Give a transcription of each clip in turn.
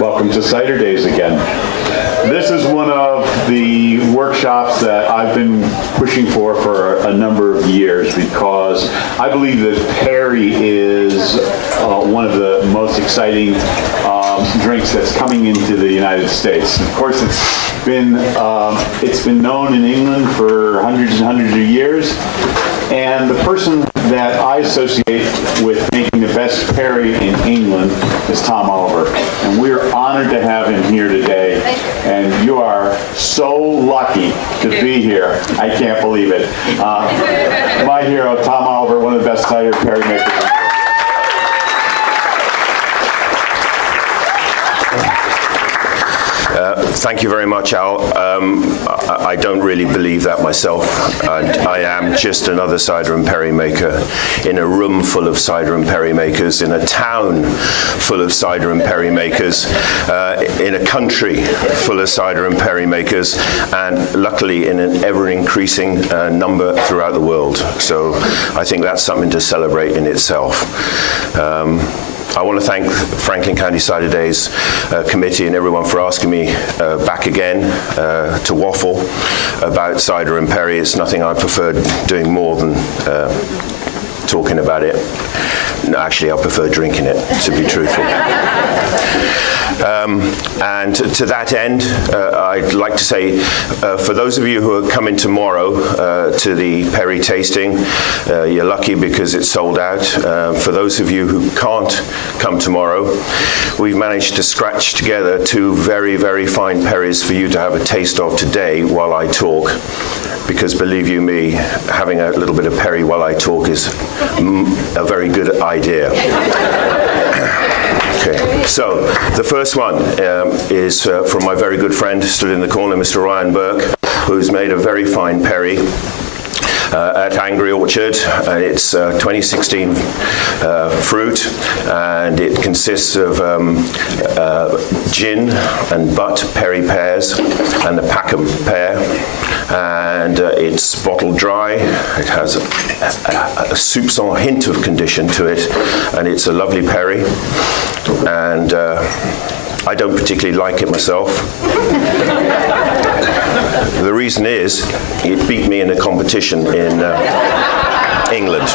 Welcome to Cider Days again. This is one of the workshops that I've been pushing for a number of years because I believe that Perry is one of the most exciting drinks that's coming into the United States. Of course, it's been known in England for hundreds and hundreds of years, and the person that I associate with making the best Perry in England is Tom Oliver, and we're honored to have him here today, and you are so lucky to be here. I can't believe it. My hero, Tom Oliver, one of the best cider Perry makers. Thank you very much, Al. I don't really believe that myself. I am just another cider and perry maker in a room full of cider and perry makers, in a town full of cider and perry makers, in a country full of cider and perry makers, and luckily in an ever-increasing number throughout the world. So I think that's something to celebrate in itself. I want to thank Franklin County Cider Days Committee and everyone for asking me back again to waffle about cider and perry. It's nothing I prefer doing more than talking about it. No, actually, I prefer drinking it, to be truthful. And to that end, I'd like to say, for those of you who are coming tomorrow to the Perry tasting, you're lucky because it's sold out. For those of you who can't come tomorrow, we've managed to scratch together two very, very fine Perrys for you to have a taste of today while I talk. Because believe you me, having a little bit of Perry while I talk is a very good idea. Okay, so the first one is from my very good friend, stood in the corner, Mr. Ryan Burke, who's made a very fine Perry at Angry Orchard. It's 2016 fruit, and it consists of gin and butt Perry pears and the Packham pear, and it's bottled dry. It has a soupçon hint of condition to it, and it's a lovely Perry, and I don't particularly like it myself. The reason is, it beat me in a competition in England.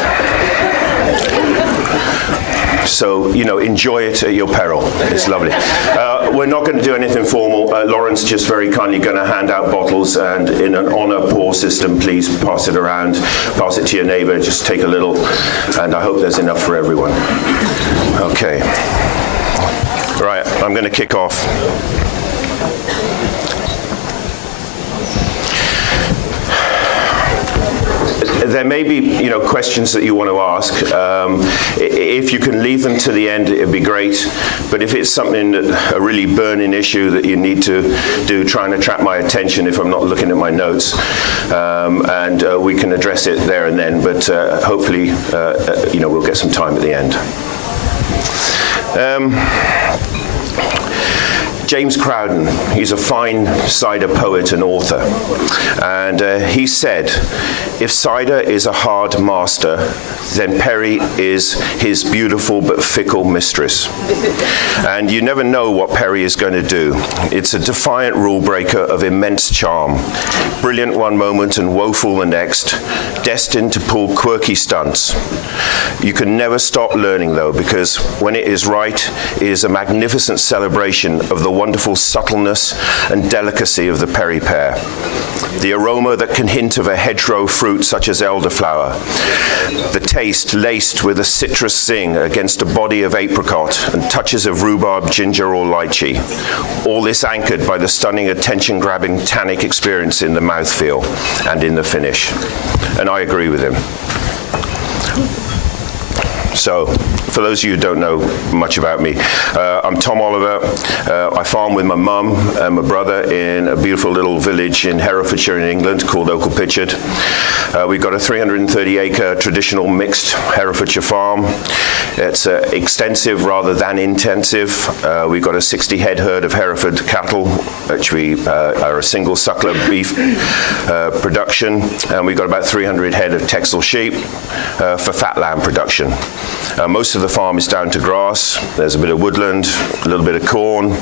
So, you know, enjoy it at your peril. It's lovely. We're not going to do anything formal. Lauren's just very kindly going to hand out bottles, and in an honour pour system, please pass it around. Pass it to your neighbour, just take a little, and I hope there's enough for everyone. Okay. Right, I'm going to kick off. There may be, you know, questions that you want to ask. If you can leave them to the end, it'd be great. But if it's something that a really burning issue that you need to do, try and attract my attention if I'm not looking at my notes, and we can address it there and then. But hopefully, you know, we'll get some time at the end. James Crowden, he's a fine cider poet and author, and he said, if cider is a hard master, then Perry is his beautiful but fickle mistress. And you never know what Perry is going to do. It's a defiant rule breaker of immense charm, brilliant one moment and woeful the next, destined to pull quirky stunts. You can never stop learning though, because when it is right, it is a magnificent celebration of the wonderful subtleness and delicacy of the Perry pear. The aroma that can hint of a hedgerow fruit such as elderflower. The taste laced with a citrus zing against a body of apricot and touches of rhubarb, ginger or lychee. All this anchored by the stunning attention-grabbing tannic experience in the mouthfeel and in the finish. And I agree with him. So, for those of you who don't know much about me, I'm Tom Oliver. I farm with my mum and my brother in a beautiful little village in Herefordshire in England called Oakle Pitchard. We've got a 330-acre traditional mixed Herefordshire farm. It's extensive rather than intensive. We've got a 60-head herd of Hereford cattle, which we are a single suckler beef production, and we've got about 300 head of Texel sheep for fat lamb production. Most of of the farm is down to grass. There's a bit of woodland, a little bit of corn,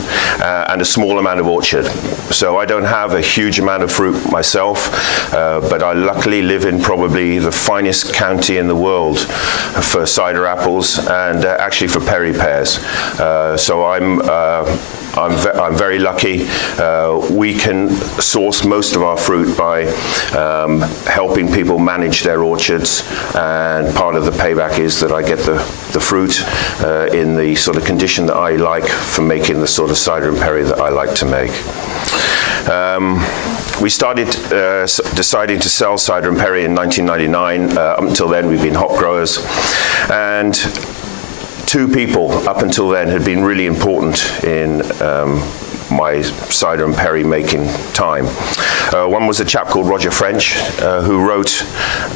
and a small amount of orchard. So I don't have a huge amount of fruit myself, but I luckily live in probably the finest county in the world for cider apples and actually for Perry pears. So I'm very lucky. We can source most of our fruit by helping people manage their orchards, and part of the payback is that I get the fruit in the sort of condition that I like for making the sort of cider and perry that I like to make. We started deciding to sell cider and perry in 1999. Up until then, we've been hop growers, and two people up until then had been really important in my cider and perry making time. One was a chap called Roger French, who wrote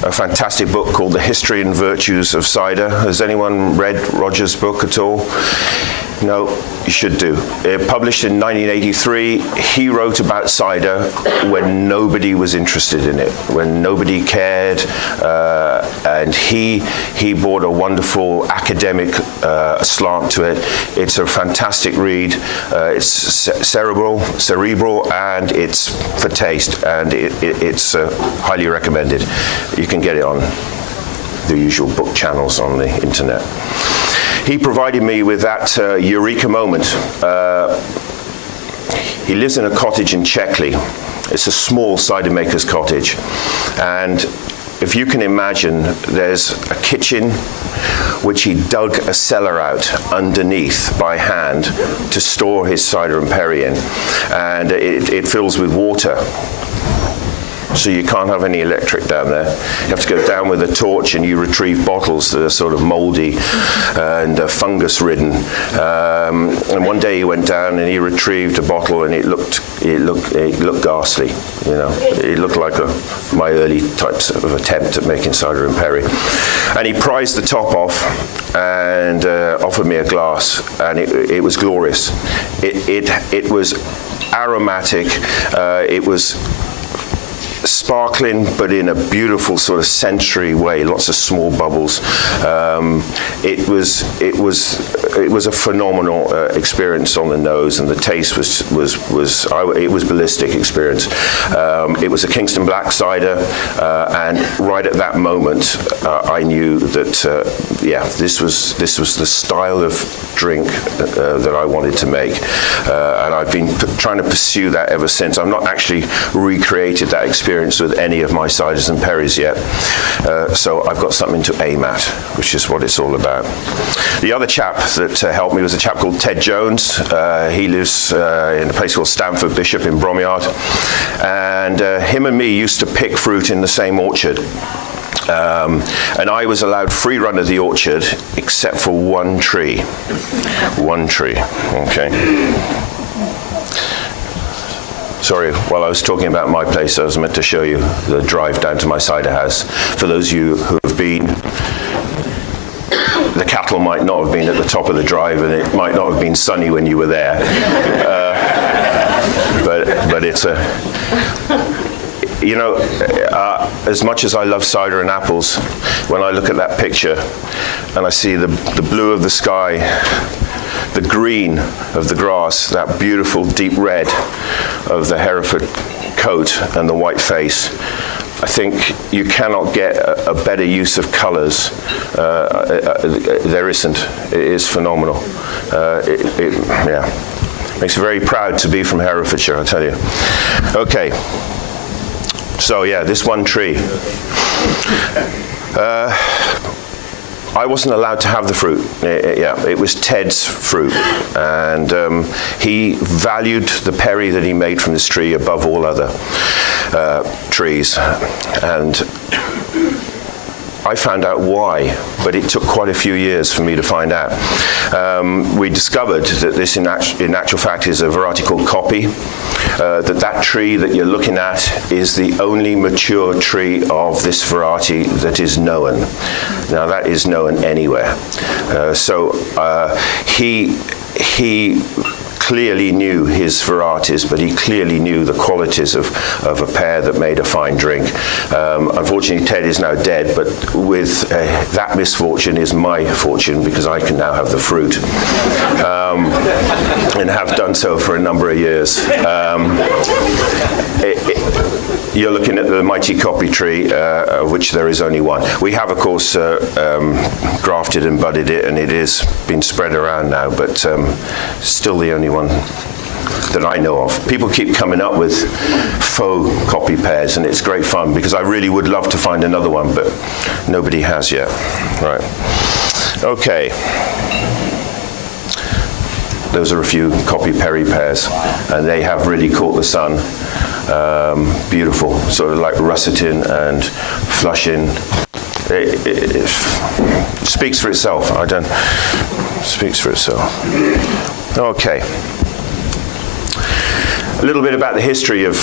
a fantastic book called The History and Virtues of Cider. Has anyone read Roger's book at all? No, you should do. Published in 1983, he wrote about cider when nobody was interested in it, when nobody cared, and he brought a wonderful academic slant to it. It's a fantastic read. It's cerebral, and it's for taste, and it's highly recommended. You can get it on the usual book channels on the internet. He provided me with that eureka moment. He lives in a cottage in Checkley. It's a small cider maker's cottage. And if you can imagine, there's a kitchen which he dug a cellar out underneath by hand to store his cider and perry in. And it fills with water. So you can't have any electric down there. You have to go down with a torch and you retrieve bottles that are sort of moldy and fungus ridden. And one day he went down and he retrieved a bottle, and it looked ghastly. You know, it looked like my early types of attempt at making cider and perry. And he prized the top off and offered me a glass, and it was glorious. It was aromatic. It was sparkling, but in a beautiful sort of sensory way, lots of small bubbles. It was a phenomenal experience on the nose, and the taste was ballistic experience. It was a Kingston Black cider, and right at that moment, I knew that this was the style of drink that I wanted to make, and I've been trying to pursue that ever since. I've not actually recreated that experience with any of my ciders and perries yet, so I've got something to aim at, which is what it's all about. The other chap that helped me was a chap called Ted Jones. He lives in a place called Stamford Bishop in Bromyard, and him and me used to pick fruit in the same orchard. And I was allowed free run of the orchard except for one tree. One tree, okay. Sorry, while I was talking about my place, I was meant to show you the drive down to my cider house. For those of you who have been, the cattle might not have been at the top of the drive, and it might not have been sunny when you were there. But it's a, you know, as much as I love cider and apples, when I look at that picture and I see the blue of the sky, the green of the grass, that beautiful deep red of the Hereford coat and the white face, I think you cannot get a better use of colours. There isn't. It is phenomenal. Makes me very proud to be from Herefordshire, I tell you. Okay. So yeah, this one tree. I wasn't allowed to have the fruit. It was Ted's fruit, and he valued the perry that he made from this tree above all other trees, and I found out why, but it took quite a few years for me to find out. We discovered that this in actual fact is a variety called Copy, that tree that you're looking at is the only mature tree of this variety that is known. Now that is known anywhere. So he clearly knew his varieties, but he clearly knew the qualities of a pear that made a fine drink. Unfortunately, Ted is now dead, but with that misfortune is my fortune, because I can now have the fruit, and have done so for a number of years. You're looking at the mighty coffee tree, of which there is only one. We have, of course, grafted and budded it, and it is been spread around now, but still the only one that I know of. People keep coming up with faux copy pears, and it's great fun, because I really would love to find another one, but nobody has yet. Right. Okay. Those are a few copy Perry pears, and they have really caught the sun. Beautiful, sort of like russeting and flushing. It speaks for itself. Speaks for itself. Okay. A little bit about the history of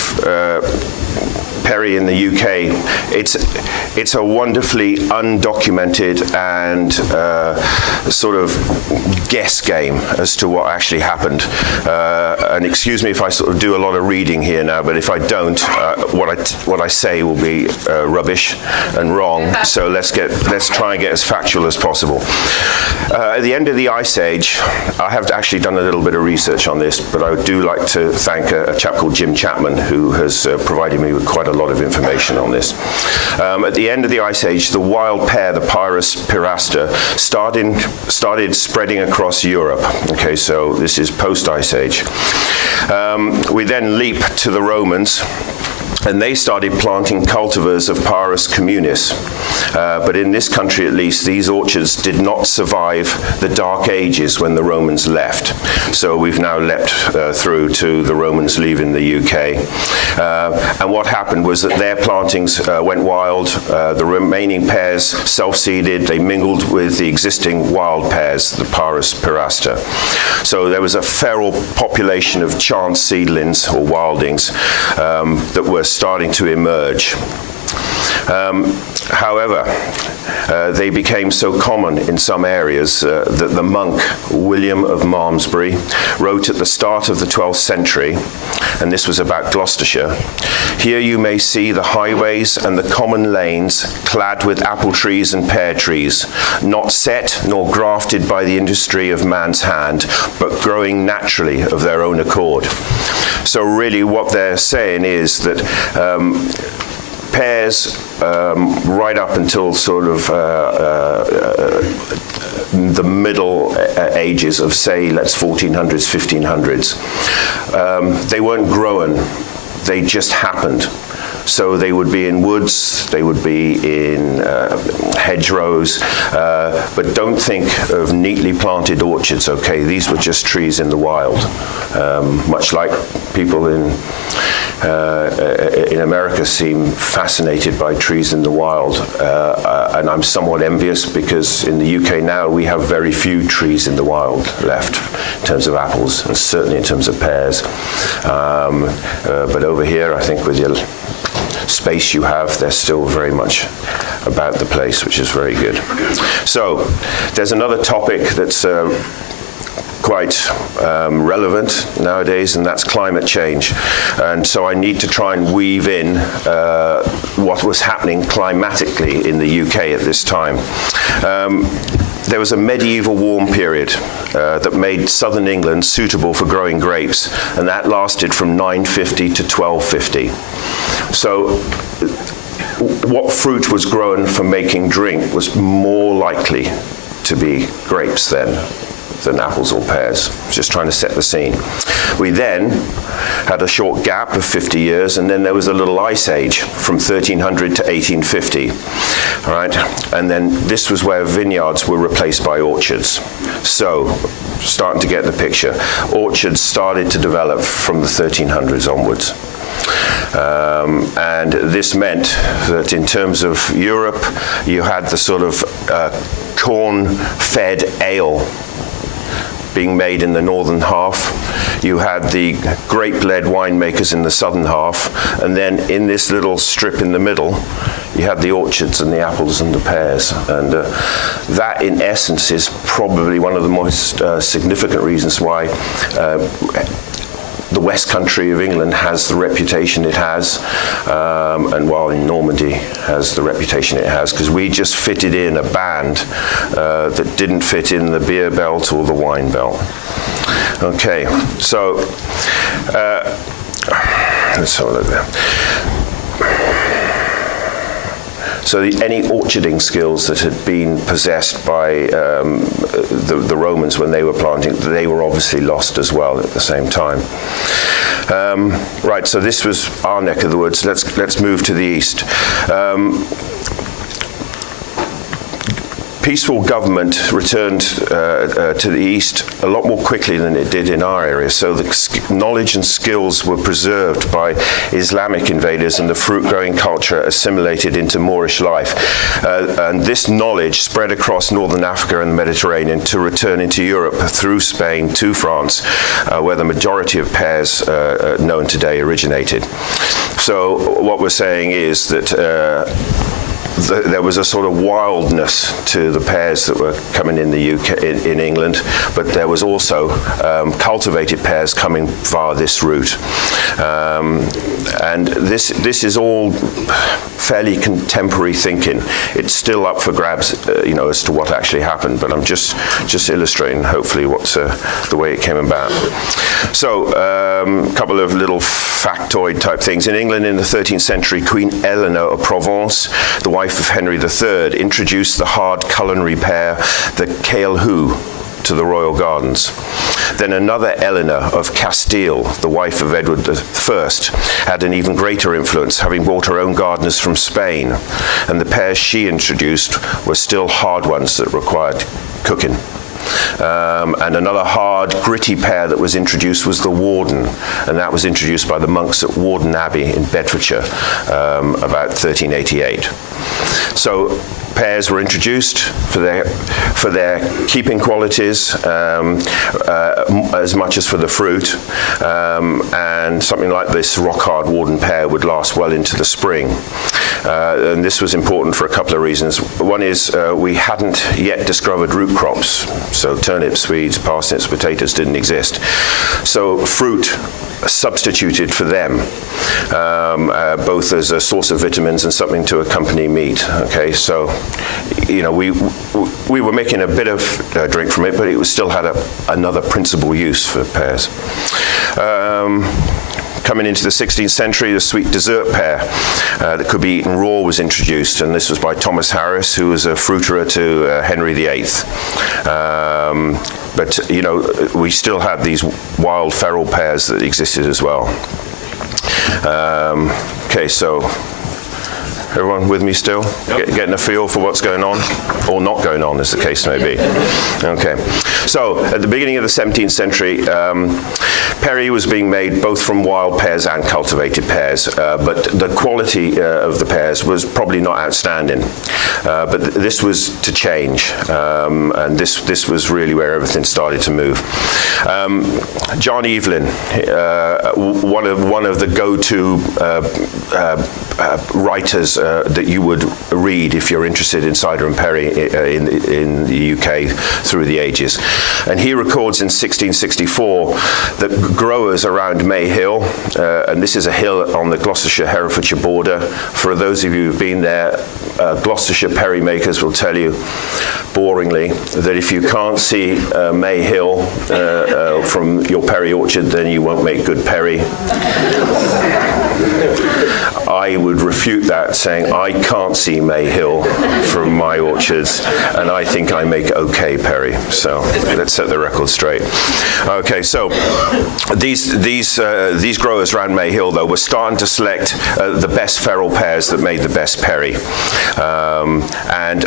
Perry in the UK. It's a wonderfully undocumented and sort of guess game as to what actually happened. And excuse me if I sort of do a lot of reading here now, but if I don't, what I say will be rubbish and wrong. So let's try and get as factual as possible. At the end of the Ice Age, I have actually done a little bit of research on this, but I do like to thank a chap called Jim Chapman, who has provided me with quite a lot of information on this. At the end of the Ice Age, the wild pear, the Pears pyrrhaster, started spreading across Europe. Okay, so this is post-Ice Age. We then leap to the Romans, and they started planting cultivars of Pears communis. But in this country, at least, these orchards did not survive the Dark Ages when the Romans left. So we've now leapt through to the Romans leaving the UK. And what happened was that their plantings went wild. The remaining pears self-seeded. They mingled with the existing wild pears, the Pears pyrrhaster. So there was a feral population of chance seedlings or wildings that were starting to emerge. However, they became so common in some areas that the monk William of Malmesbury wrote at the start of the 12th century, and this was about Gloucestershire, "Here you may see the highways and the common lanes clad with apple trees and pear trees, not set nor grafted by the industry of man's hand, but growing naturally of their own accord." So really what they're saying is that pears, right up until sort of the middle ages of, say, let's 1400s, 1500s, they weren't growing, they just happened. So they would be in woods, they would be in hedgerows, but don't think of neatly planted orchards, okay? These were just trees in the wild, much like people in America seem fascinated by trees in the wild, and I'm somewhat envious, because in the UK now we have very few trees in the wild left in terms of apples, and certainly in terms of pears. But over here, I think with your space you have, they're still very much about the place, which is very good. So there's another topic that's quite relevant nowadays, and that's climate change. And so I need to try and weave in what was happening climatically in the UK at this time. There was a medieval warm period that made southern England suitable for growing grapes, and that lasted from 950 to 1250. So what fruit was grown for making drink was more likely to be grapes then than apples or pears. Just trying to set the scene. We then had a short gap of 50 years, and then there was a little ice age from 1300 to 1850. All right, and then this was where vineyards were replaced by orchards. So, starting to get the picture. Orchards started to develop from the 1300s onwards. And this meant that in terms of Europe, you had the sort of corn-fed ale being made in the northern half. You had the grape-led winemakers in the southern half, and then in this little strip in the middle, You had the orchards and the apples and the pears, and that in essence is probably one of the most significant reasons why the West Country of England has the reputation it has, and while in Normandy has the reputation it has, because we just fitted in a band that didn't fit in the beer belt or the wine belt. Okay, so let's have a look there. So any orcharding skills that had been possessed by the Romans when they were planting, they were obviously lost as well at the same time. Right, so this was our neck of the woods. Let's move to the east. Peaceful government returned to the east a lot more quickly than it did in our area. So the knowledge and skills were preserved by Islamic invaders, and the fruit-growing culture assimilated into Moorish life. And this knowledge spread across northern Africa and the Mediterranean to return into Europe through Spain to France, where the majority of pears known today originated. So what we're saying is that there was a sort of wildness to the pears that were coming in the UK, in England, but there was also cultivated pears coming via this route. And this is all fairly contemporary thinking. It's still up for grabs, as to what actually happened, but I'm just illustrating, hopefully, what's the way it came about. So, a couple of little factoid type things. In England in the 13th century, Queen Eleanor of Provence, the wife of Henry III, introduced the hard culinary pear, the Cailhou, to the royal gardens. Then another Eleanor of Castile, the wife of Edward I, had an even greater influence, having brought her own gardeners from Spain, and the pears she introduced were still hard ones that required cooking. And another hard, gritty pear that was introduced was the Warden, and that was introduced by the monks at Warden Abbey in Bedfordshire about 1388. So pears were introduced for their keeping qualities as much as for the fruit, and something like this rock-hard Warden pear would last well into the spring. And this was important for a couple of reasons. One is we hadn't yet discovered root crops, so turnips, weeds, parsnips, potatoes didn't exist. So fruit substituted for them, both as a source of vitamins and something to accompany meat. Okay, so we were making a bit of drink from it, but it still had another principal use for pears. Coming into the 16th century, the sweet dessert pear that could be eaten raw was introduced, and this was by Thomas Harris, who was a fruiterer to Henry VIII. But we still had these wild feral pears that existed as well. Okay, so everyone with me still? Yep. Getting a feel for what's going on, or not going on, as the case may be. Okay, so at the beginning of the 17th century, perry was being made both from wild pears and cultivated pears, but the quality of the pears was probably not outstanding. But this was to change, and this was really where everything started to move. John Evelyn, one of the go-to writers that you would read if you're interested in cider and perry in the UK through the ages. And he records in 1664 that growers around May Hill, and this is a hill on the Gloucestershire-Herefordshire border. For those of you who've been there, Gloucestershire perry makers will tell you, boringly, that if you can't see May Hill from your perry orchard, then you won't make good perry. I would refute that, saying I can't see May Hill from my orchards, and I think I make okay perry. So let's set the record straight. Okay, so these growers around May Hill, though, were starting to select the best feral pears that made the best perry, and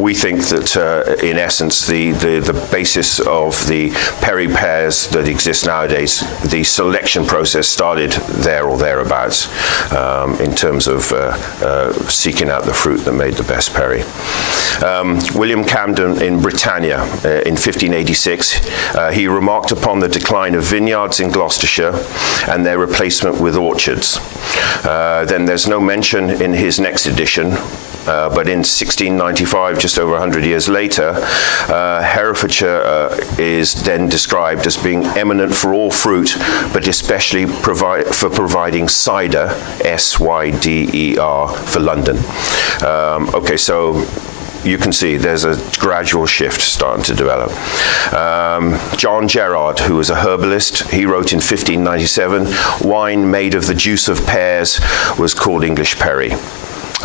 we think that in essence the basis of the perry pears that exist nowadays, the selection process started there or thereabouts. in terms of seeking out the fruit that made the best perry. William Camden in Britannia in 1586, he remarked upon the decline of vineyards in Gloucestershire and their replacement with orchards. Then there's no mention in his next edition, but in 1695, just over 100 years later, Herefordshire is then described as being eminent for all fruit, but especially for providing cider, S-Y-D-E-R, for London. Okay, so you can see there's a gradual shift starting to develop. John Gerard, who was a herbalist, he wrote in 1597, wine made of the juice of pears was called English perry.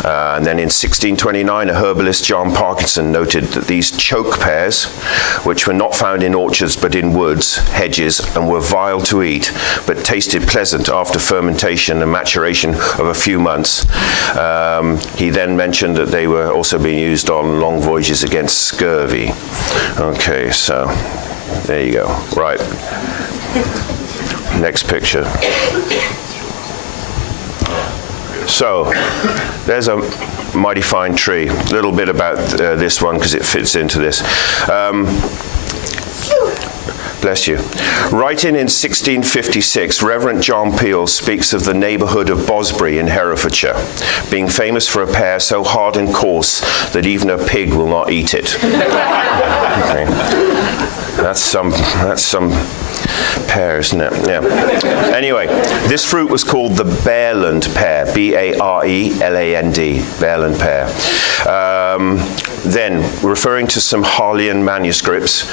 And then in 1629, a herbalist, John Parkinson, noted that these choke pears, which were not found in orchards but in woods, hedges, and were vile to eat, but tasted pleasant after fermentation and maturation of a few months. He then mentioned that they were also being used on long voyages against scurvy. Okay, so there you go. Right. Next picture. So, there's a mighty fine tree. A little bit about this one because it fits into this. Bless you. Writing in 1656, Reverend John Peele speaks of the neighbourhood of Bosbury in Herefordshire, being famous for a pear so hard and coarse that even a pig will not eat it. Okay. That's some pear, isn't it? Yeah. Anyway, this fruit was called the Bearland pear, B-A-R-E-L-A-N-D, Bearland pear. Then, referring to some Harleian manuscripts,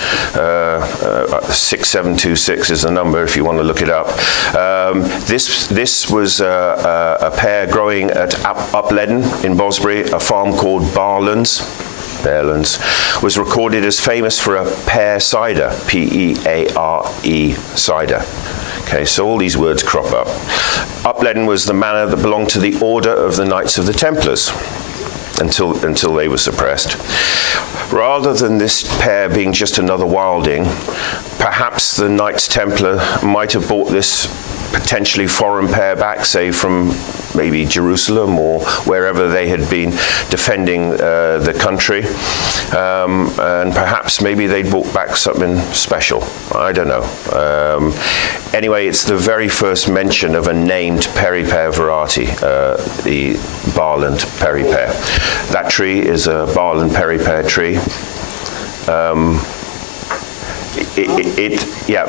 6726 is the number if you want to look it up. This was a pear growing at Upledden in Bosbury, a farm called Bearlands, was recorded as famous for a pear cider, P-E-A-R-E cider. Okay, so all these words crop up. Upledden was the manor that belonged to the Order of the Knights of the Templars until they were suppressed. Rather than this pear being just another wilding, perhaps the Knights Templar might have bought this potentially foreign pear back, say from maybe Jerusalem or wherever they had been defending the country, and perhaps maybe they brought back something special. I don't know. Anyway, it's the very first mention of a named perry pear variety, the Bearland perry pear. That tree is a Bearland perry pear tree. Yeah.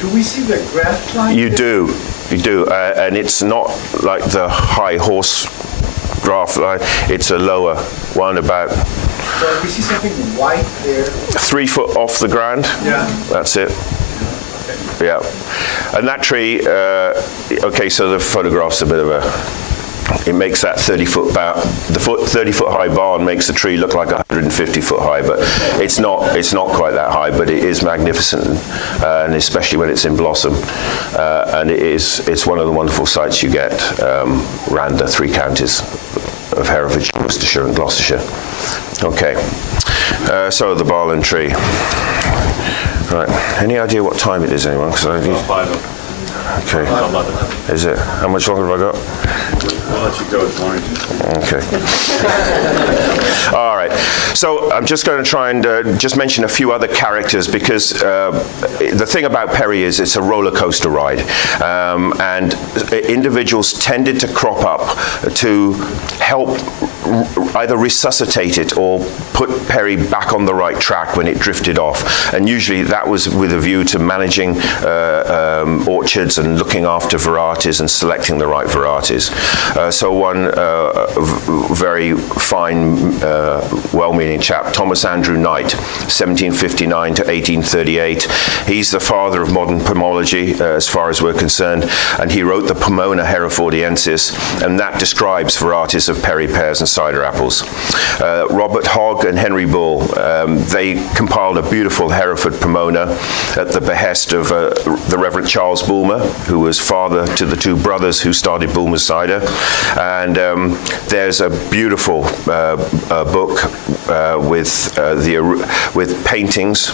Do we see the graft line? You do, and it's not like the high horse graft line. It's a lower one, about. So we see something white there. 3 foot off the ground. Yeah. That's it. Okay. Yeah, and that tree. Okay, so the photograph's a bit of a. It makes that 30 foot high barn makes the tree look like 150 foot high, but it's not quite that high, but it is magnificent, and especially when it's in blossom, and it's one of the wonderful sights you get around the 3 counties of Herefordshire, Worcestershire and Gloucestershire. Okay, so the Bearland tree. Right, any idea what time it is, anyone? Okay, is it? How much longer have I got? I'll let you go, it's morning. Okay. All right. So I'm just going to try and just mention a few other characters, because the thing about perry is it's a roller coaster ride, and individuals tended to crop up to help either resuscitate it or put perry back on the right track when it drifted off, and usually that was with a view to managing orchards and looking after varieties and selecting the right varieties. So one very fine, well-meaning chap, Thomas Andrew Knight, 1759 to 1838. He's the father of modern pomology, as far as we're concerned, and he wrote the Pomona Herefordiensis, and that describes varieties of perry pears and cider apples. Robert Hogg and Henry Bull, they compiled a beautiful Hereford Pomona at the behest of the Reverend Charles Bulmer, who was father to the 2 brothers who started Bulmer's cider. And there's a beautiful book with paintings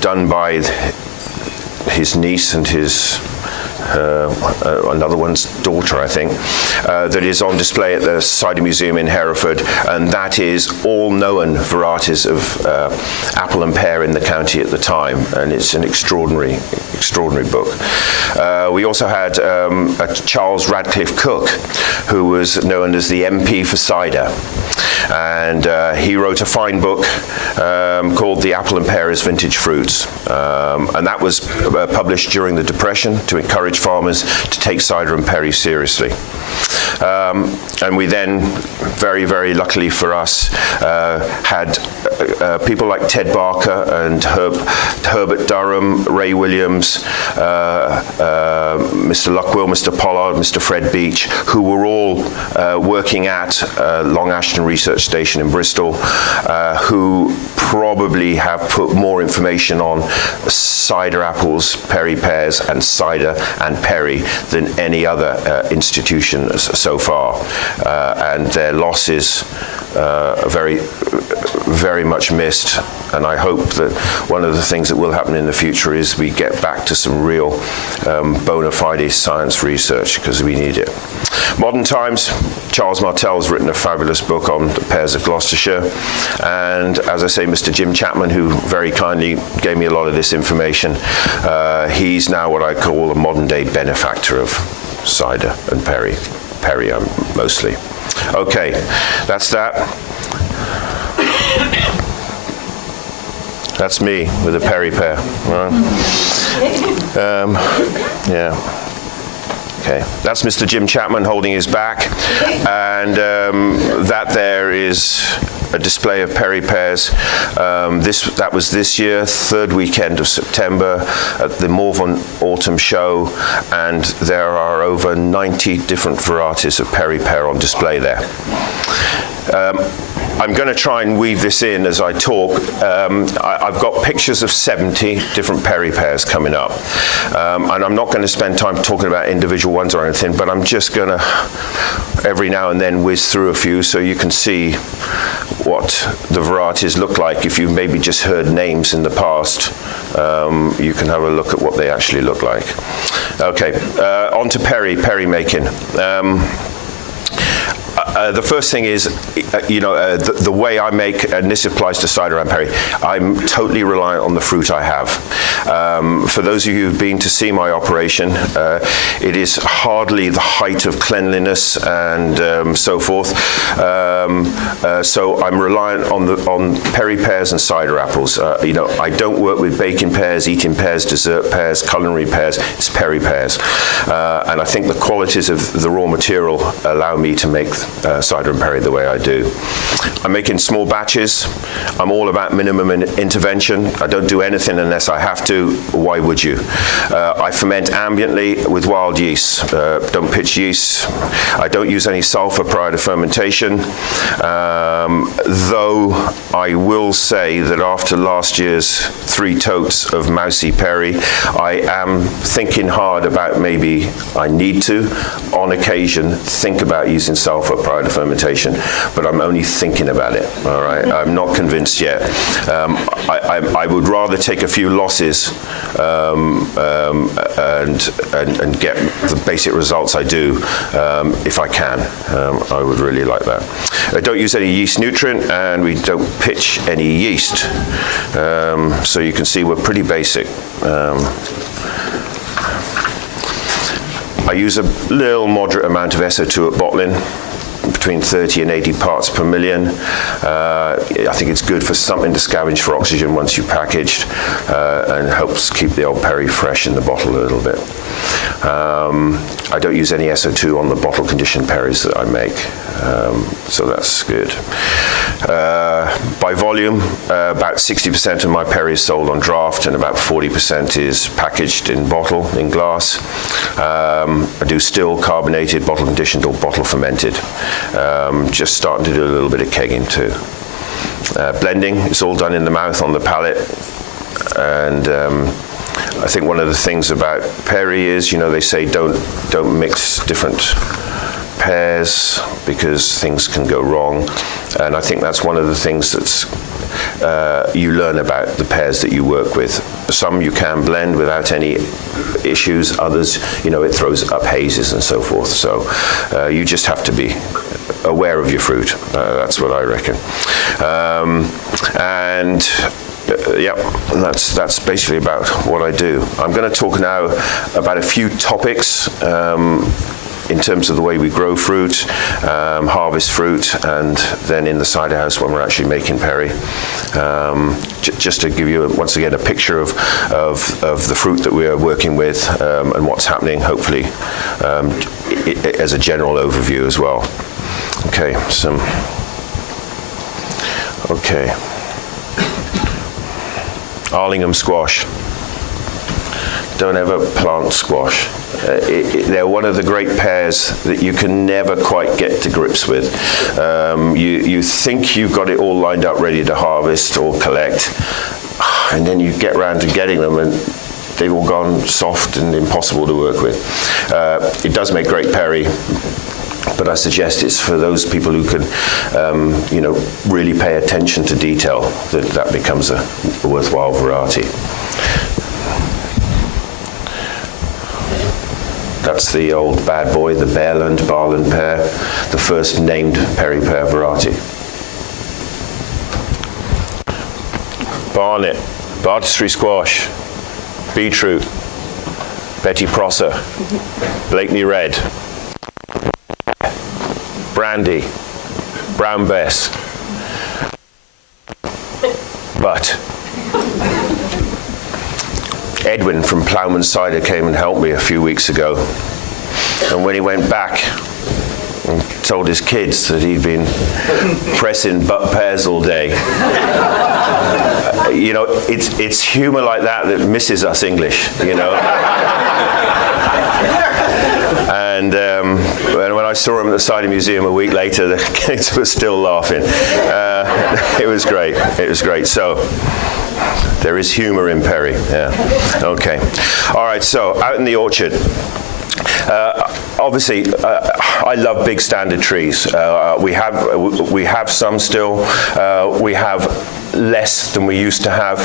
done by his niece and his another one's daughter, I think, that is on display at the Cider Museum in Hereford, and that is all known varieties of apple and pear in the county at the time, and it's an extraordinary book. We also had a Charles Radcliffe Cook, who was known as the MP for cider, and he wrote a fine book called The Apple and Pear as Vintage Fruits, and that was published during the Depression to encourage farmers to take cider and perry seriously. And we then, very, very luckily for us, had people like Ted Barker and Herbert Durham, Ray Williams, Mr. Luckwell, Mr. Pollard, Mr. Fred Beach, who were all working at Long Ashton Research Station in Bristol, who probably have put more information on cider apples, perry pears, and cider and perry than any other institution so far. And their loss is very, very much missed. And I hope that one of the things that will happen in the future is we get back to some real bona fide science research, because we need it. Modern times, Charles Martell's written a fabulous book on the pears of Gloucestershire. And as I say, Mr. Jim Chapman, who very kindly gave me a lot of this information, he's now what I call a modern day benefactor of cider and perry mostly. Okay, that's that. That's me with a perry pear. Yeah. Okay, that's Mr. Jim Chapman holding his back, and that there is a display of perry pears. That was this year, third weekend of September at the Morven Autumn Show, and there are over 90 different varieties of perry pear on display there. I'm going to try and weave this in as I talk. I've got pictures of 70 different perry pears coming up, and I'm not going to spend time talking about individual ones or anything, but I'm just going to every now and then whiz through a few so you can see what the varieties look like. If you've maybe just heard names in the past, you can have a look at what they actually look like. Okay, on to perry making. The first thing is, the way I make, and this applies to cider and perry, I'm totally reliant on the fruit I have. For those of you who've been to see my operation, it is hardly the height of cleanliness and so forth. So I'm reliant on perry pears and cider apples. I don't work with baking pears, eating pears, dessert pears, culinary pears. It's perry pears. And I think the qualities of the raw material allow me to make cider and perry the way I do. I'm making small batches. I'm all about minimum intervention. I don't do anything unless I have to. Why would you? I ferment ambiently with wild yeast. Don't pitch yeast. I don't use any sulfur prior to fermentation. Though I will say that after last year's 3 totes of mousy perry, I am thinking hard about maybe I need to, on occasion, think about using sulfur prior to fermentation, but I'm only thinking about it, all right? I'm not convinced yet. I would rather take a few losses and get the basic results I do if I can. I would really like that. I don't use any yeast nutrient, and we don't pitch any yeast. So you can see we're pretty basic. I use a little moderate amount of SO2 at bottling, between 30 and 80 parts per million. I think it's good for something to scavenge for oxygen once you've packaged, and helps keep the old perry fresh in the bottle a little bit. I don't use any SO2 on the bottle conditioned perries that I make, so that's good. By volume, about 60% of my perry is sold on draft, and about 40% is packaged in bottle, in glass. I do still carbonated, bottle conditioned, or bottle fermented. Just starting to do a little bit of kegging too. Blending, it's all done in the mouth on the palate, and I think one of the things about perry is, they say don't mix different pears because things can go wrong, and I think that's one of the things that's you learn about the pears that you work with. Some you can blend without any issues, others, it throws up hazes and so forth. So you just have to be aware of your fruit. That's what I reckon. Yeah, and that's basically about what I do. I'm going to talk now about a few topics in terms of the way we grow fruit, harvest fruit, and then in the cider house when we're actually making perry. Just to give you, once again, a picture of the fruit that we are working with and what's happening, hopefully, as a general overview as well. Okay, okay. Arlingham squash. Don't ever plant squash. They're one of the great pears that you can never quite get to grips with. You think you've got it all lined up ready to harvest or collect, and then you get around to getting them and they've all gone soft and impossible to work with. It does make great perry, but I suggest it's for those people who can, really pay attention to detail, that becomes a worthwhile variety. That's the old bad boy, the Barland pear, the first named perry pear variety. Barnet, Barchester squash, beetroot, Betty Prosser, Blakeney red, brandy, brown bess, but Edwin from Ploughman Cider came and helped me a few weeks ago, and when he went back and told his kids that he'd been pressing butt pears all day, it's humour like that misses us English, And when I saw him at the Cider Museum a week later, the kids were still laughing. It was great. It was great. So there is humour in perry. Yeah. Okay. All right. So out in the orchard. Obviously, I love big standard trees. We have some still. We have less than we used to have,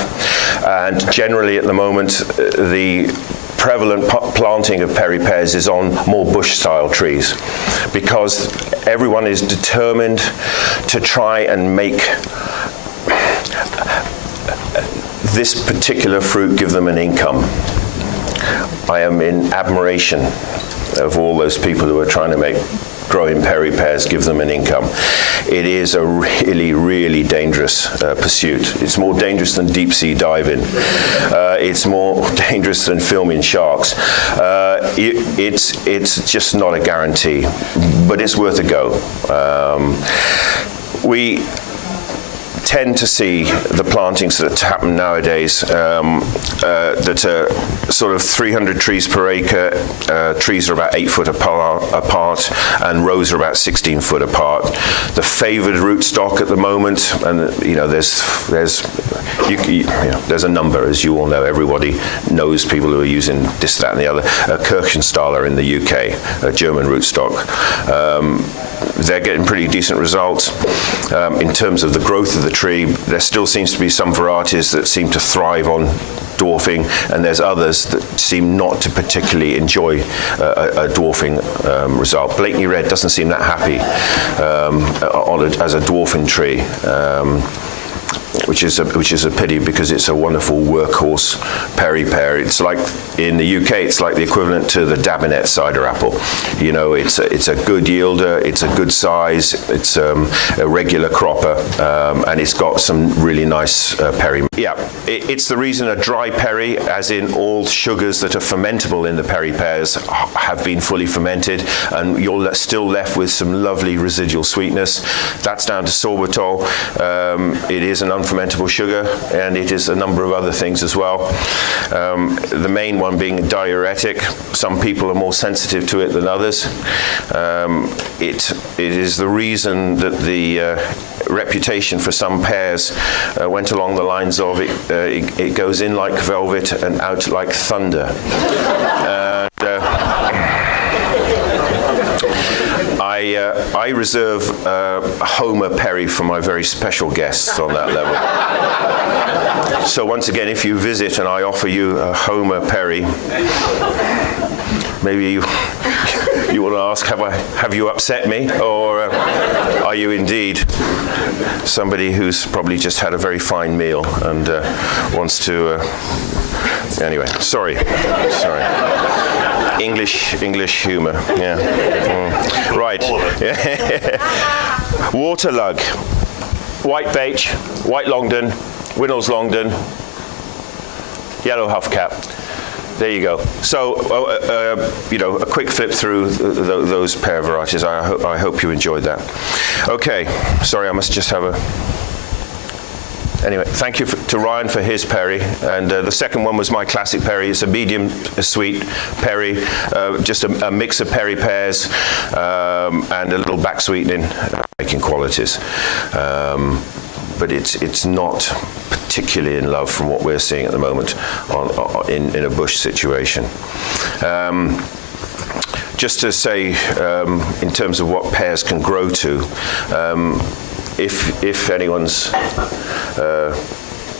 and generally at the moment, the prevalent planting of perry pears is on more bush-style trees, because everyone is determined to try and make this particular fruit give them an income. I am in admiration of all those people who are trying to make growing perry pears give them an income. It is a really, really dangerous pursuit. It's more dangerous than deep sea diving. It's more dangerous than filming sharks. It's just not a guarantee, but it's worth a go. We tend to see the plantings that happen nowadays that are sort of 300 trees per acre. Trees are about 8 foot apart, and rows are about 16 foot apart. The favoured rootstock at the moment, and there's a number, as you all know. Everybody knows people who are using this, that, and the other. Kirchenstahler in the UK, a German rootstock. They're getting pretty decent results. In terms of the growth of the tree, there still seems to be some varieties that seem to thrive on dwarfing, and there's others that seem not to particularly enjoy a dwarfing result. Blakeney red doesn't seem that happy as a dwarfing tree. Which is a pity, because it's a wonderful workhorse perry pear. It's like, in the UK, it's like the equivalent to the Dabinet cider apple. It's a good yielder, it's a good size, it's a regular cropper, and it's got some really nice perry. Yeah, it's the reason a dry perry, as in all sugars that are fermentable in the perry pears, have been fully fermented, and you're still left with some lovely residual sweetness. That's down to sorbitol. It is an unfermentable sugar, and it is a number of other things as well. The main one being diuretic. Some people are more sensitive to it than others. It is the reason that the reputation for some pears went along the lines of it goes in like velvet and out like thunder. I I reserve Homer Perry for my very special guests on that level. So once again, if you visit and I offer you a Homer Perry, maybe you want to ask, have you upset me? Or are you indeed somebody who's probably just had a very fine meal and wants to... Anyway, sorry. English humour, yeah. Right. Waterlug, white Bache, white Longdon, Winnell's Longdon, yellow Huffcap. There you go. So, a quick flip through those pair of varieties. I hope you enjoyed that. Okay, sorry, I must just have a... Anyway, thank you to Ryan for his perry, and the second one was my classic perry. It's a medium sweet perry, just a mix of perry pears and a little back sweetening making qualities. But it's not particularly in love from what we're seeing at the moment in a bush situation. Just to say, in terms of what pears can grow to, if anyone's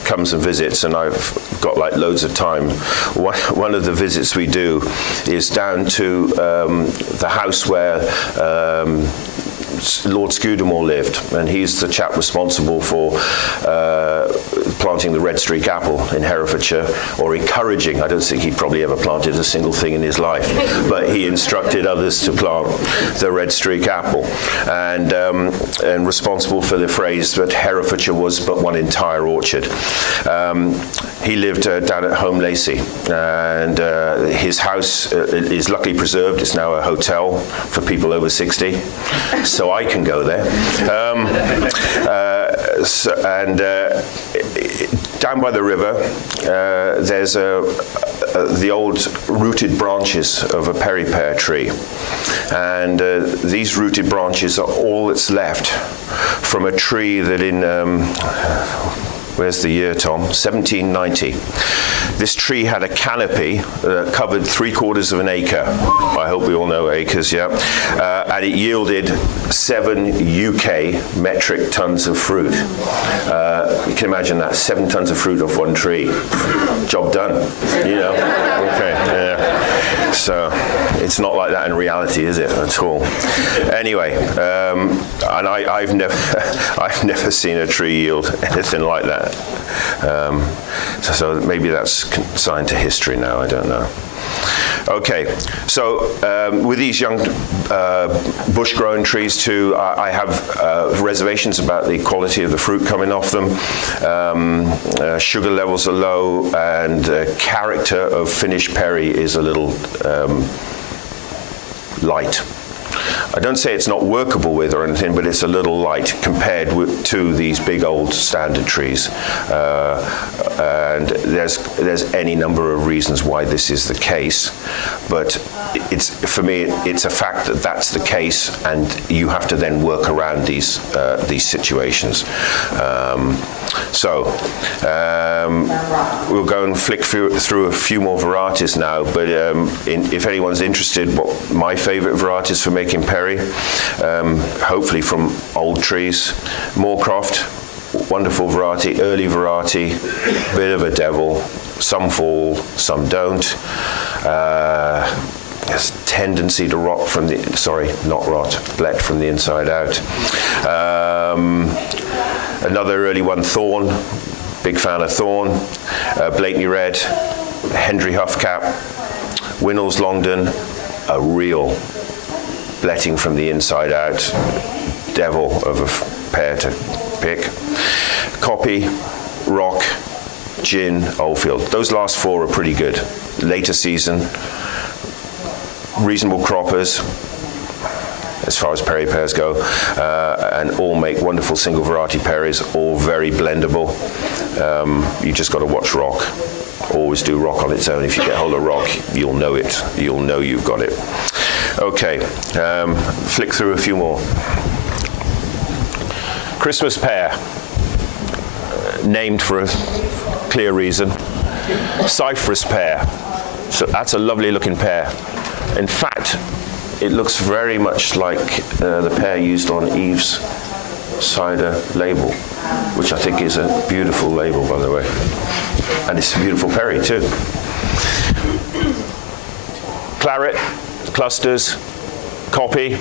comes and visits, and I've got like loads of time, one of the visits we do is down to the house where Lord Scudamore lived, and he's the chap responsible for planting the red streak apple in Herefordshire, or encouraging. I don't think he probably ever planted a single thing in his life, but he instructed others to plant the red streak apple, and responsible for the phrase that Herefordshire was but one entire orchard. He lived down at Home Lacey, and his house is luckily preserved. It's now a hotel for people over 60, so I can go there. Down by the river, there's the old rooted branches of a perry pear tree, and these rooted branches are all that's left from a tree that in where's the year, Tom? 1790. This tree had a canopy that covered 3/4 of an acre. I hope we all know acres, yeah. And it yielded 7 UK metric tons of fruit. You can imagine that, 7 tons of fruit off one tree. Job done, you know. Okay, yeah. So it's not like that in reality, is it, at all? Anyway, and I've never seen a tree yield anything like that. So maybe that's consigned to history now, I don't know. Okay, so with these young bush-grown trees too, I have reservations about the quality of the fruit coming off them. Sugar levels are low, and character of finished perry is a little light. I don't say it's not workable with or anything, but it's a little light compared to these big old standard trees. And there's any number of reasons why this is the case, but for me it's a fact that that's the case, and you have to then work around these situations. We'll go and flick through a few more varieties now, but if anyone's interested, what my favourite varieties for making perry, hopefully from old trees, Moorcroft, wonderful variety, early variety, bit of a devil, some fall, some don't. There's tendency to rot from the, blet from the inside out. Another early one, Thorn, big fan of Thorn, Blakeney Red, Hendry Huffcap, Winnell's Longdon, a real bletting from the inside out, devil of a pear to pick. Copy, Rock, Gin, Oldfield. Those last 4 are pretty good. Later season, reasonable croppers as far as perry pears go, and all make wonderful single variety perries, all very blendable. You just got to watch Rock. Always do Rock on its own. If you get hold of Rock, you'll know it. You'll know you've got it. Okay, flick through a few more. Christmas pear, named for a clear reason. Cypress pear, so that's a lovely looking pear. In fact, it looks very much like the pear used on Eve's cider label, which I think is a beautiful label, by the way. And it's a beautiful perry too. Claret, clusters, copy.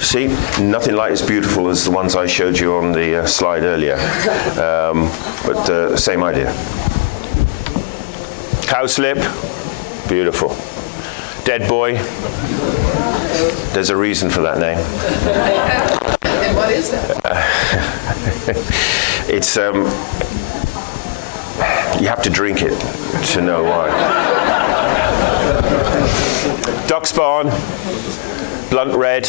See, nothing like as beautiful as the ones I showed you on the slide earlier, but same idea. Cowslip, beautiful. Dead boy, there's a reason for that name. And what is that? It's, you have to drink it to know why. Duck spawn, blunt red,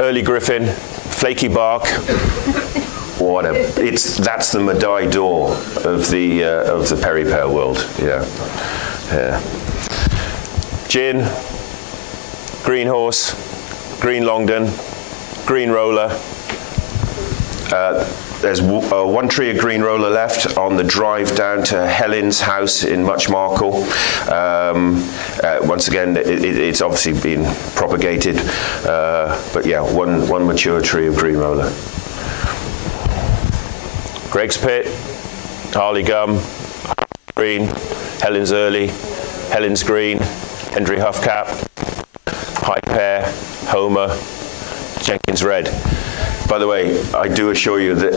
early griffin, flaky bark. That's the Madai door of the Perry pear world. Yeah. Gin, green horse, green Longdon, green roller. There's one tree of green roller left on the drive down to Helen's house in Muchmarkle. Once again, it's obviously been propagated, but yeah, one mature tree of green roller. Greg's Pit, Harley Gum, Green, Helen's Early, Helen's Green, Hendry Huffcap, High Pear, Homer, Jenkins Red. By the way, I do assure you that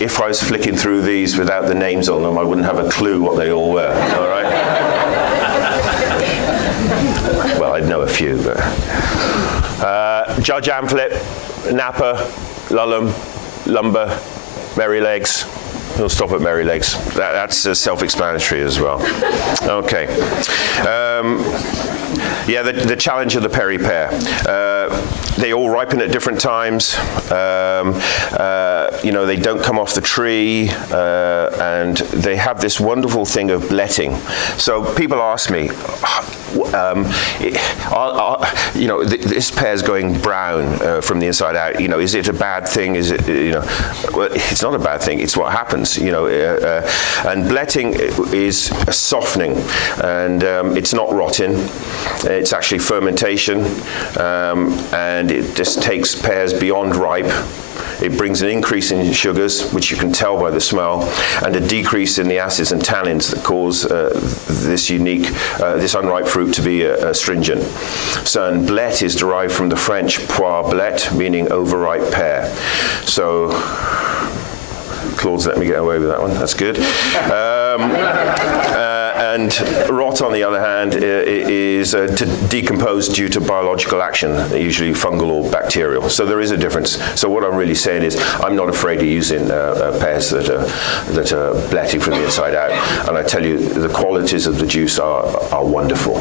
if I was flicking through these without the names on them, I wouldn't have a clue what they all were, all right? Well, I'd know a few, but... Judge Amphlett, Napa, Lulham, Lumber, Merry Legs. We'll stop at Merry Legs. That's self-explanatory as well. Okay. Yeah, the challenge of the Perry pear. They all ripen at different times. You know, they don't come off the tree, and they have this wonderful thing of bletting. So people ask me, you know, this pear's going brown from the inside out. You know, is it a bad thing? Is it, you know, well, it's not a bad thing. It's what happens. You know, and bletting is a softening, and it's not rotting. It's actually fermentation, and it just takes pears beyond ripe. It brings an increase in sugars, which you can tell by the smell, and a decrease in the acids and tannins that cause this unripe fruit to be astringent. So, and blet is derived from the French poire blet, meaning overripe pear. So, Claude's let me get away with that one, that's good. And rot, on the other hand, is to decompose due to biological action, usually fungal or bacterial. So there is a difference. So what I'm really saying is I'm not afraid of using pears that are bletting from the inside out. And I tell you, the qualities of the juice are wonderful.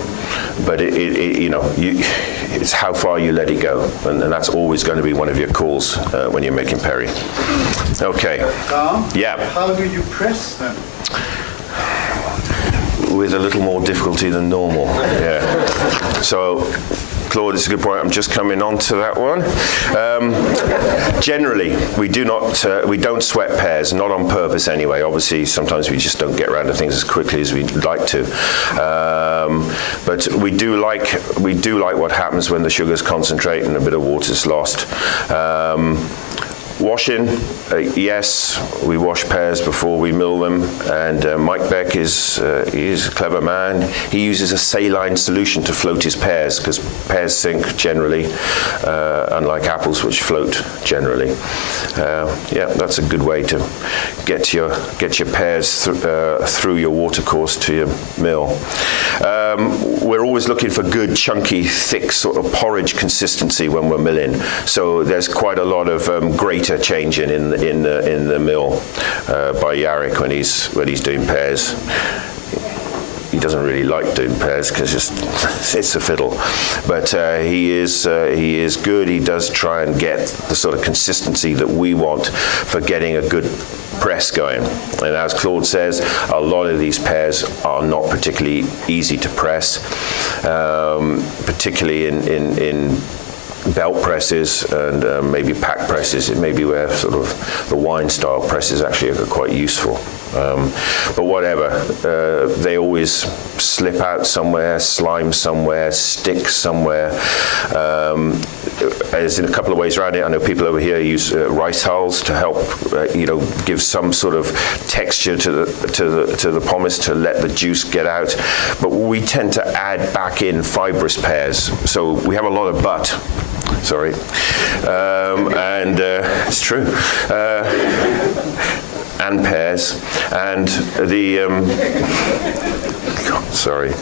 But you know, it's how far you let it go. And that's always going to be one of your calls when you're making perry. Okay. Tom? Yeah. How do you press them? With a little more difficulty than normal. Yeah. So, Claude, it's a good point. I'm just coming on to that one. Generally, we don't sweat pears, not on purpose anyway. Obviously, sometimes we just don't get around to things as quickly as we'd like to. But we do like what happens when the sugars concentrate and a bit of water's lost. Washing, yes, we wash pears before we mill them, and Mike Beck is a clever man. He uses a saline solution to float his pears, because pears sink generally, unlike apples which float generally. Yeah, that's a good way to get your pears through your watercourse to your mill. We're always looking for good, chunky, thick sort of porridge consistency when we're milling. So there's quite a lot of grater changing in the mill by Yarrick when he's doing pears. He doesn't really like doing pears because it's a fiddle, but he is good. He does try and get the sort of consistency that we want for getting a good press going. And as Claude says, a lot of these pears are not particularly easy to press, particularly in belt presses and maybe pack presses. It may be where sort of the wine style presses actually are quite useful. But whatever, they always slip out somewhere, slime somewhere, stick somewhere. There's in a couple of ways around it. I know people over here use rice hulls to help, give some sort of texture to the pomace to let the juice get out. But we tend to add back in fibrous pears. So we have a lot of butt. Sorry, and it's true. And pears, and the, God, sorry.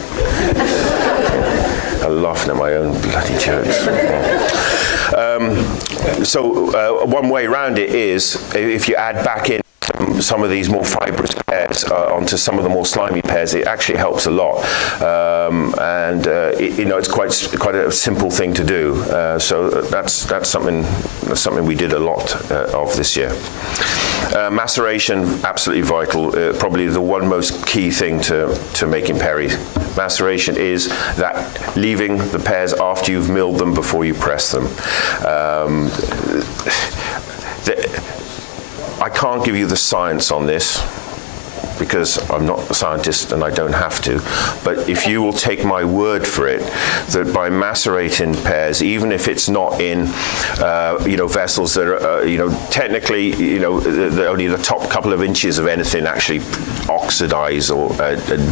I'm laughing at my own bloody jokes. So one way around it is, if you add back in some of these more fibrous pears onto some of the more slimy pears, it actually helps a lot. It's quite a simple thing to do. So that's something we did a lot of this year. Maceration, absolutely vital. Probably the one most key thing to making perry. Maceration is that leaving the pears after you've milled them before you press them. I can't give you the science on this because I'm not a scientist and I don't have to, but if you will take my word for it, that by macerating pears, even if it's not in, vessels that are, technically, only the top couple of inches of anything actually oxidize or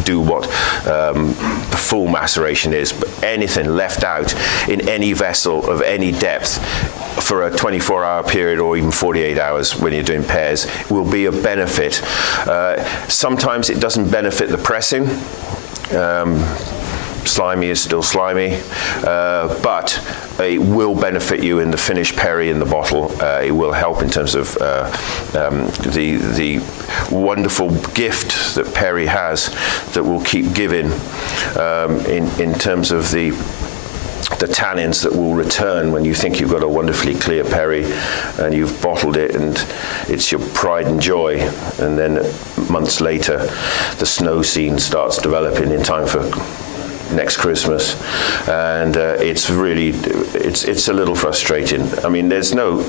do what the full maceration is, but anything left out in any vessel of any depth for a 24-hour period or even 48 hours when you're doing pears will be a benefit. Sometimes it doesn't benefit the pressing. Slimy is still slimy, but it will benefit you in the finished perry in the bottle. It will help in terms of the wonderful gift that perry has that will keep giving in terms of the tannins that will return when you think you've got a wonderfully clear perry and you've bottled it and it's your pride and joy, and then months later the snow scene starts developing in time for next Christmas, and it's a little frustrating. I mean, there's no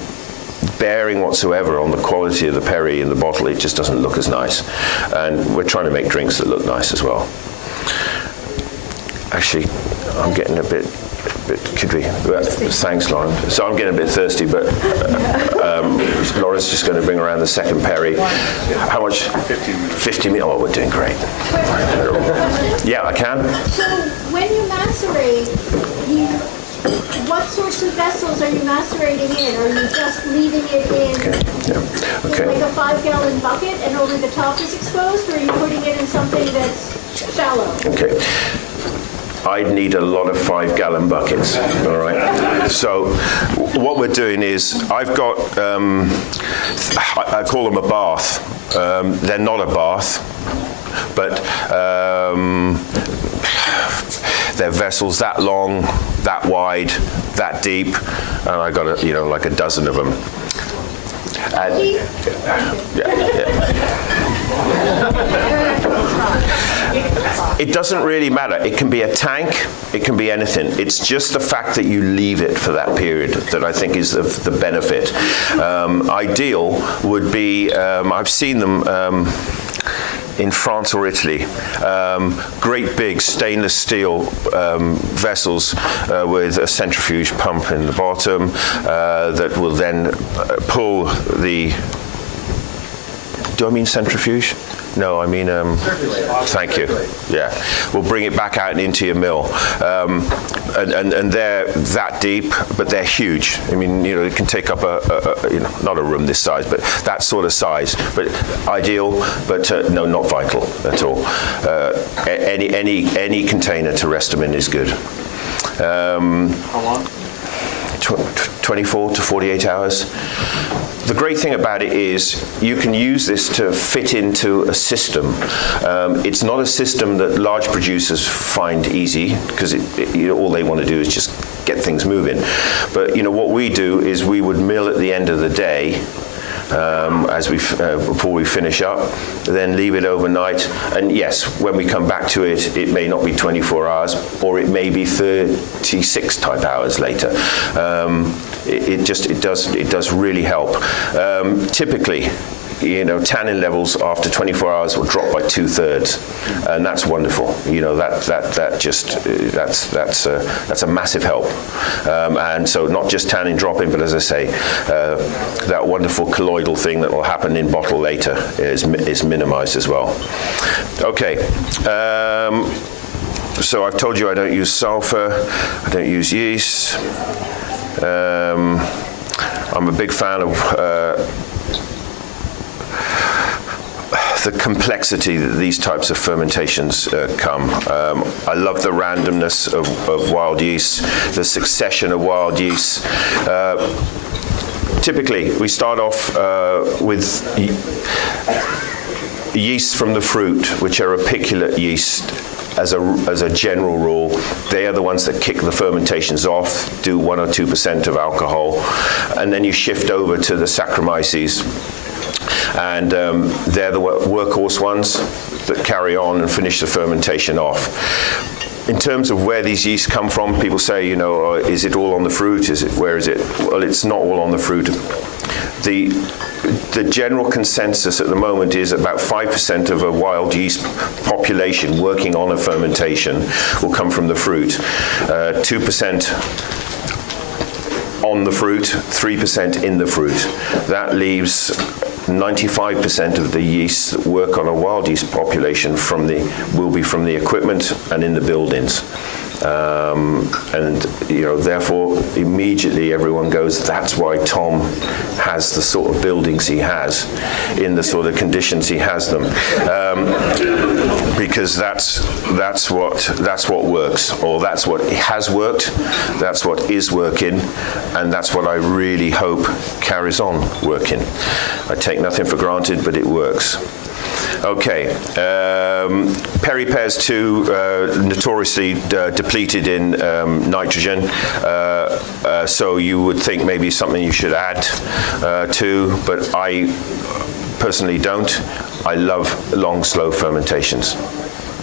bearing whatsoever on the quality of the perry in the bottle. It just doesn't look as nice, and we're trying to make drinks that look nice as well. Actually, I'm getting a bit could we? Thanks, Lauren. So I'm getting a bit thirsty, but Laura's just going to bring around the second perry. How much? 15 minutes. 15 minutes. Oh, we're doing great. Yeah, I can. So when you macerate, what sorts of vessels are you macerating in? Are you just leaving it in, like a 5-gallon bucket and only the top is exposed, or are you putting it in something that's shallow? Okay. I'd need a lot of 5-gallon buckets, all right? So what we're doing is I've got, I call them a bath. They're not a bath, but they're vessels that long, that wide, that deep, and I got like a dozen of them. It doesn't really matter. It can be a tank, it can be anything. It's just the fact that you leave it for that period that I think is of the benefit. Ideal would be, I've seen them in France or Italy, great big stainless steel vessels with a centrifuge pump in the bottom that will then pull the, do I mean centrifuge? No, I mean, thank you. Yeah, we'll bring it back out and into your mill. And they're that deep, but they're huge. I mean, it can take up not a room this size, but that sort of size. But ideal, but no, not vital at all. Any container to rest them in is good. How long? 24 to 48 hours. The great thing about it is you can use this to fit into a system. It's not a system that large producers find easy because all they want to do is just get things moving. But what we do is we would mill at the end of the day as before we finish up, then leave it overnight. And yes, when we come back to it, it may not be 24 hours, or it may be 36 type hours later. It does really help. Typically, tannin levels after 24 hours will drop by 2/3, and that's wonderful. That's a massive help. And so not just tannin dropping, but as I say, that wonderful colloidal thing that will happen in bottle later is minimized as well. Okay. So I've told you I don't use sulfur, I don't use yeast. I'm a big fan of the complexity that these types of fermentations come. I love the randomness of wild yeast, the succession of wild yeast. Typically, we start off with yeast from the fruit, which are apiculate yeast. As a general rule, they are the ones that kick the fermentations off, do 1 or 2% of alcohol, and then you shift over to the Saccharomyces, and they're the workhorse ones that carry on and finish the fermentation off. In terms of where these yeasts come from, people say, is it all on the fruit? Where is it? Well, it's not all on the fruit. The general consensus at the moment is about 5% of a wild yeast population working on a fermentation will come from the fruit. 2% on the fruit, 3% in the fruit. That leaves 95% of the yeasts that work on a wild yeast population will be from the equipment and in the buildings. Therefore, immediately everyone goes, that's why Tom has the sort of buildings he has, in the sort of conditions he has them, because that's what works, or that's what has worked, that's what is working, and that's what I really hope carries on working. I take nothing for granted, but it works. Okay, Perry Pears 2, notoriously depleted in nitrogen, so you would think maybe something you should add to, but I personally don't. I love long, slow fermentations.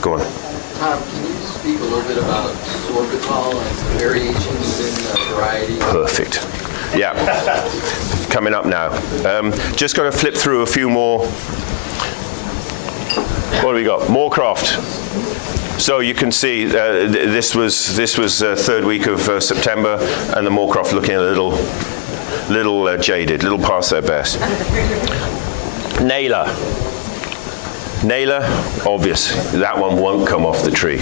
Go on. Tom, can you speak a little bit about sorbitol and the variations in the variety? Perfect. Yeah, coming up now. Just got to flip through a few more. What do we got? Moorcroft. So you can see this was third week of September, and the Moorcroft looking a little jaded, little past their best. Naylor, obvious. That one won't come off the tree.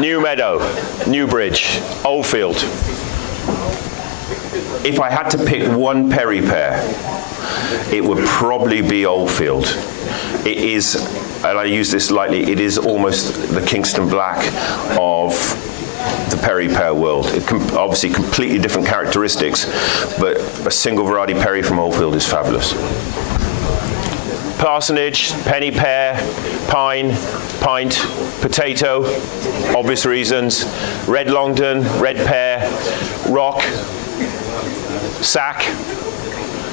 New Meadow, Newbridge, Oldfield. If I had to pick one Perry pear, it would probably be Oldfield. It is, and I use this lightly, it is almost the Kingston Black of the Perry pear world. Obviously completely different characteristics, but a single variety Perry from Oldfield is fabulous. Parsonage, penny pear, pine, pint, potato, obvious reasons, red Longdon, red pear, rock, sack,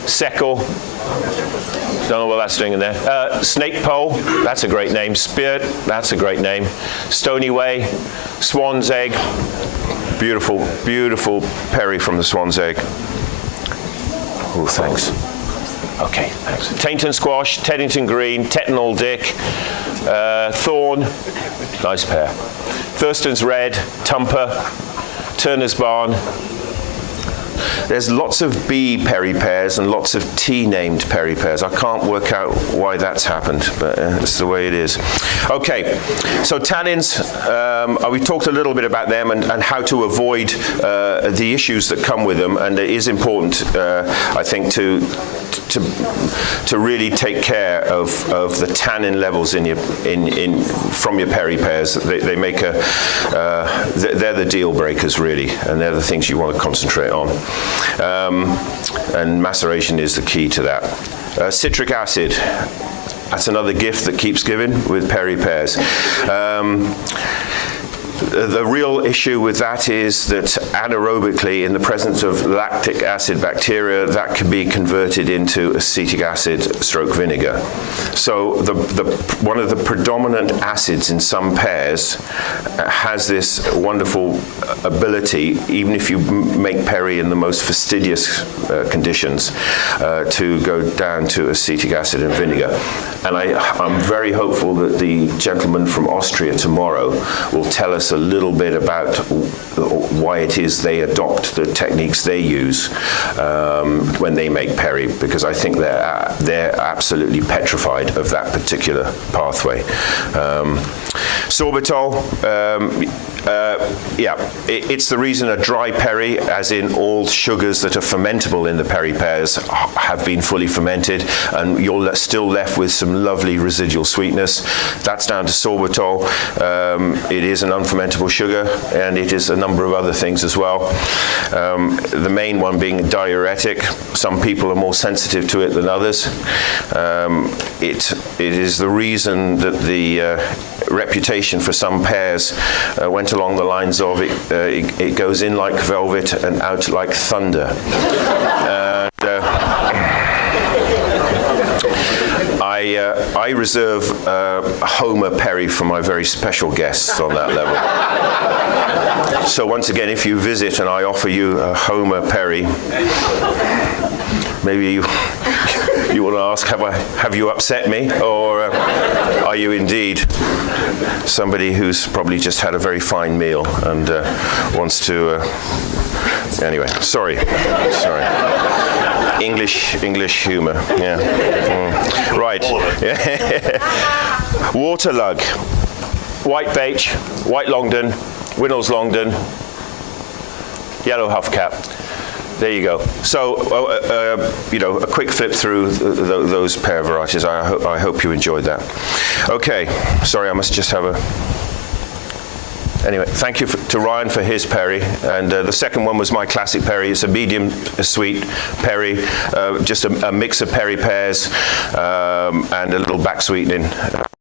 Seckle, don't know what that's doing in there. Snake Pole, that's a great name. Spirit, that's a great name. Stony Way, Swan's Egg, beautiful, beautiful Perry from the Swan's Egg. Oh, thanks. Okay, thanks. Tainton Squash, Teddington Green, Tettenhall Dick, Thorn, nice pear. Thurston's Red, Tumper, Turner's Barn. There's lots of B Perry pears and lots of T named Perry pears. I can't work out why that's happened, but it's the way it is. Okay, so tannins, we talked a little bit about them and how to avoid the issues that come with them, and it is important, I think, to really take care of the tannin levels from your Perry pears. They make they're the deal breakers really, and they're the things you want to concentrate on. And maceration is the key to that. Citric acid, that's another gift that keeps giving with Perry pears. The real issue with that is that anaerobically, in the presence of lactic acid bacteria, that can be converted into acetic acid stroke vinegar. So one of the predominant acids in some pears has this wonderful ability, even if you make perry in the most fastidious conditions, to go down to acetic acid and vinegar. And I'm very hopeful that the gentleman from Austria tomorrow will tell us a little bit about why it is they adopt the techniques they use when they make perry, because I think they're absolutely petrified of that particular pathway. Sorbitol, it's the reason a dry perry, as in all sugars that are fermentable in the perry pears, have been fully fermented, and you're still left with some lovely residual sweetness. That's down to sorbitol. It is an unfermentable sugar, and it is a number of other things as well. The main one being a diuretic. Some people are more sensitive to it than others. It is the reason that the reputation for some pears went along the lines of it goes in like velvet and out like thunder. I reserve Homer Perry for my very special guests on that level. So once again, if you visit and I offer you a Homer Perry, maybe you want to ask, have you upset me, or are you indeed somebody who's probably just had a very fine meal and wants to? Anyway, sorry. English humour, yeah. Right. Waterlug, white Veitch, white Longdon, Winnell's Longdon, yellow Huffcap. There you go. So, a quick flip through those pear varieties. I hope you enjoyed that. Okay. Sorry, I must just have a. Anyway, thank you to Ryan for his perry, and the second one was my classic perry. It's a medium sweet perry, just a mix of perry pears and a little back sweetening.